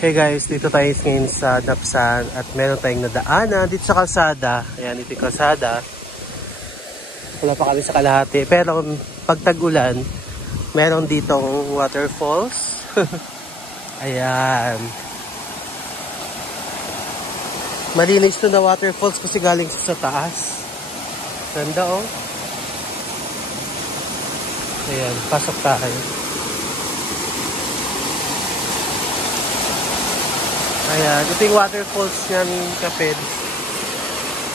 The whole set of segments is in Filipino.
Hey guys, dito tayo ngayon sa Napsan at meron tayong nadaanan dito sa kalsada. Ayan, ito yung kalsada. Wala pa kami sa kalahati. Pero pag tag-ulan, meron ditong waterfalls. Ayan. Malinis to na waterfalls kasi galing sa taas. Ganda oh. Ayan, pasok tayo. Ayan, ito yung waterfalls niyan, kaped.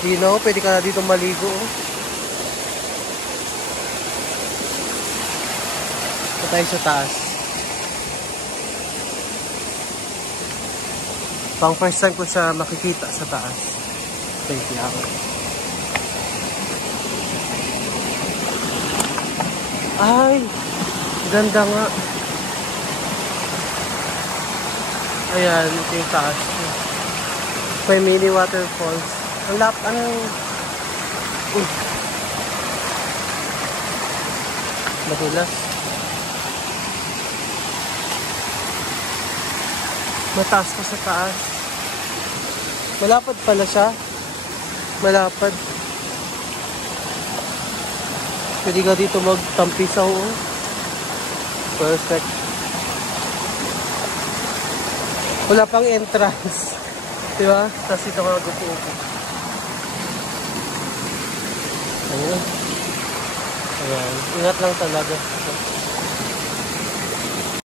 Dino, pwede ka na dito maligo. Ito tayo sa taas. Pang first time ko siya makikita sa taas. Thank you ako. Ay, ganda nga. Ayan, ito yung taas. May mini waterfalls. Ang madulas. Mataas pa sa taas. Malapad pala siya. Malapad. Pwede ka dito magtampisaw. Perfect. Wala pang entrance. Diba? Tapos ito ka mag-upo-upo. Ayan. Ayan. Ingat lang talaga.